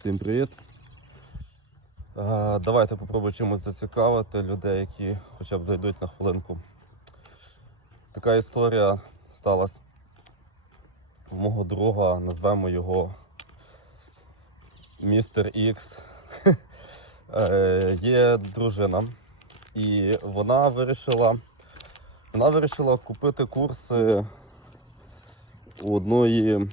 Всім привіт. Е, Давайте попробуємо чимось зацікавити людей, які хоча б зайдуть на хвилинку. Така історія сталася в мого друга, назвемо його Містер Ікс. Е, Є дружина, і вона вирішила, вона вирішила купити курси у одної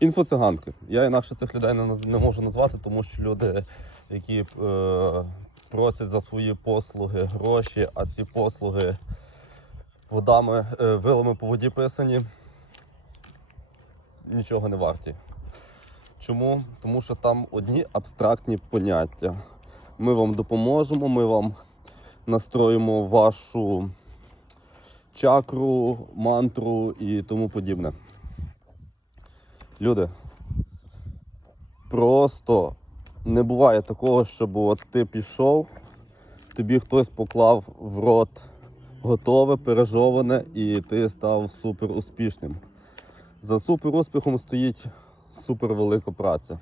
інфоциганки. Я інакше цих людей не, не можу назвати, тому що люди, які е, просять за свої послуги гроші, а ці послуги водами, е, вилами по воді писані, нічого не варті. Чому? Тому що там одні абстрактні поняття. Ми вам допоможемо, ми вам настроїмо вашу чакру, мантру і тому подібне. Люди, просто не буває такого, щоб от ти пішов, тобі хтось поклав в рот готове, пережоване, і ти став супер успішним. За супер успіхом стоїть супер велика праця.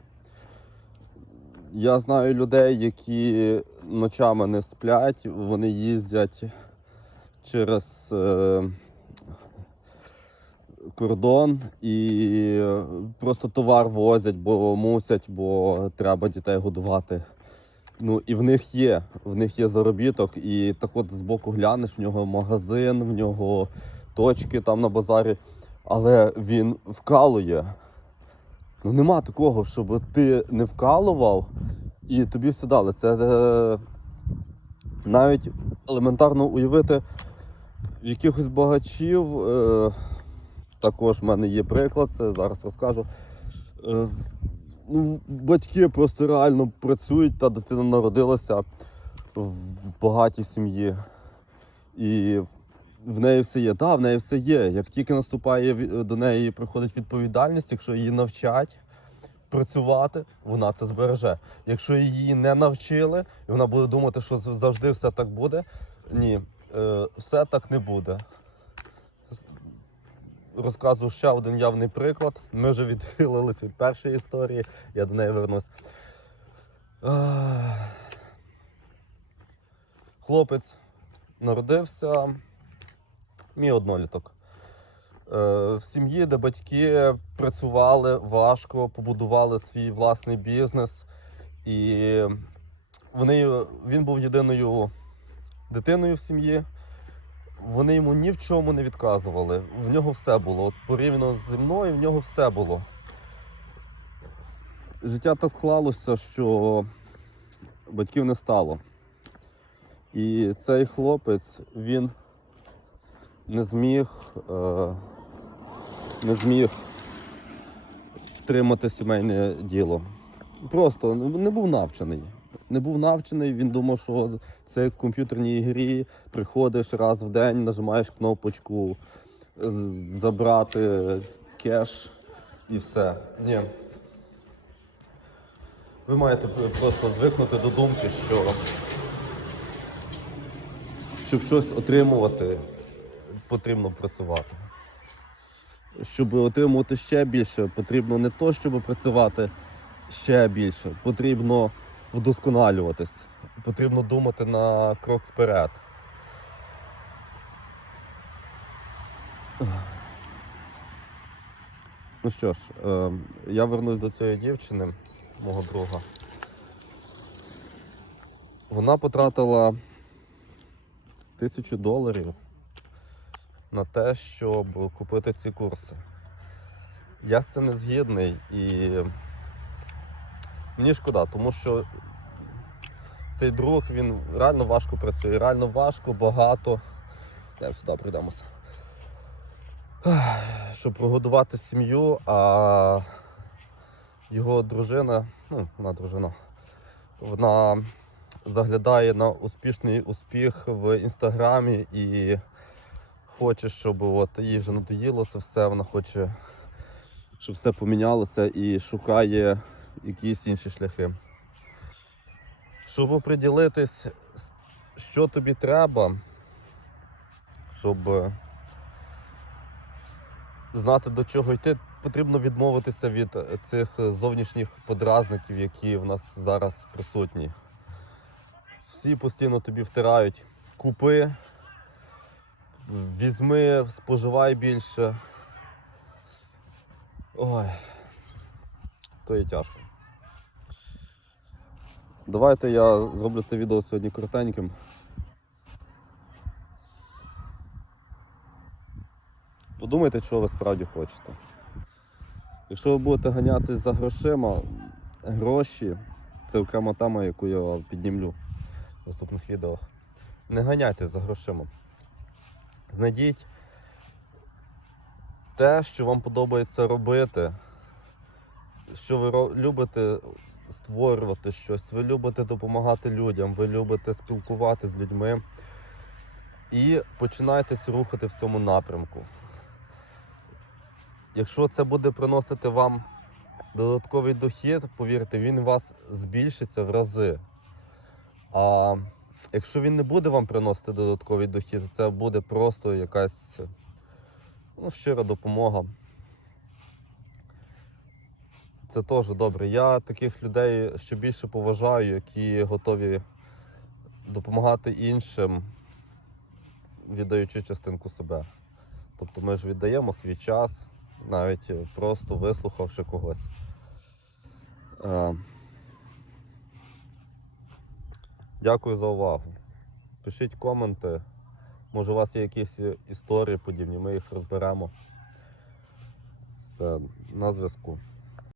Я знаю людей, які ночами не сплять, вони їздять через. Е- кордон і просто товар возять, бо мусять, бо треба дітей годувати. Ну і в них є, в них є заробіток, і так от збоку глянеш, в нього магазин, в нього точки там на базарі, але він вкалує. Ну нема такого, щоб ти не вкалував і тобі все дали. Це е, навіть елементарно уявити якихось багачів. Е, також в мене є приклад, це зараз розкажу. Е, ну, батьки просто реально працюють, та дитина народилася в багатій сім'ї. І в неї все є. Так, в неї все є. Як тільки наступає до неї приходить відповідальність, якщо її навчать працювати, вона це збереже. Якщо її не навчили, і вона буде думати, що завжди все так буде. Ні, е, все так не буде розказую ще один явний приклад. Ми вже відхилились від першої історії, я до неї вернусь. Хлопець народився, мій одноліток. Е, В сім'ї, де батьки працювали важко, побудували свій власний бізнес. І вони, він був єдиною дитиною в сім'ї вони йому ні в чому не відказували. В нього все було. От порівняно зі мною, в нього все було. Життя так склалося, що батьків не стало. І цей хлопець, він не зміг, е, не зміг втримати сімейне діло. Просто не був навчений. Не був навчений, він думав, що це комп'ютерній грі, приходиш раз в день, нажимаєш кнопочку забрати кеш і все. Ні. Ви маєте просто звикнути до думки, що щоб щось отримувати, потрібно працювати. Щоб отримувати ще більше, потрібно не то, щоб працювати ще більше, потрібно вдосконалюватись. Потрібно думати на крок вперед. Ну що ж, е, я вернусь до цієї дівчини, мого друга. Вона потратила тисячу доларів на те, щоб купити ці курси. Я з цим не згідний і мені шкода, тому що цей друг він реально важко працює, реально важко, багато. Йдемо сюди прийдемося. Щоб прогодувати сім'ю, а його дружина, ну, вона дружина, вона заглядає на успішний успіх в інстаграмі і хоче, щоб от їй вже надоїло це все, вона хоче, щоб все помінялося і шукає якісь інші шляхи. Щоб оприділитись, що тобі треба, щоб е, знати до чого йти, потрібно відмовитися від е, цих зовнішніх подразників, які в нас зараз присутні. Всі постійно тобі втирають. Купи, візьми, споживай більше. Ой, то є тяжко. Давайте я зроблю це відео сьогодні коротеньким. Подумайте, чого ви справді хочете. Якщо ви будете ганятись за грошима, гроші це окрема тема, яку я піднімлю в наступних відео. Не ганяйтесь за грошима. Знайдіть те, що вам подобається робити, що ви любите створювати щось, ви любите допомагати людям, ви любите спілкуватися з людьми. І починайтесь рухати в цьому напрямку. Якщо це буде приносити вам додатковий дохід, повірте, він у вас збільшиться в рази. А якщо він не буде вам приносити додатковий дохід, це буде просто якась ну, щира допомога. Це теж добре. Я таких людей ще більше поважаю, які готові допомагати іншим, віддаючи частинку себе. Тобто ми ж віддаємо свій час, навіть просто вислухавши когось. Е, Дякую за увагу. Пишіть коменти. Може, у вас є якісь історії подібні, ми їх розберемо. Все, на зв'язку.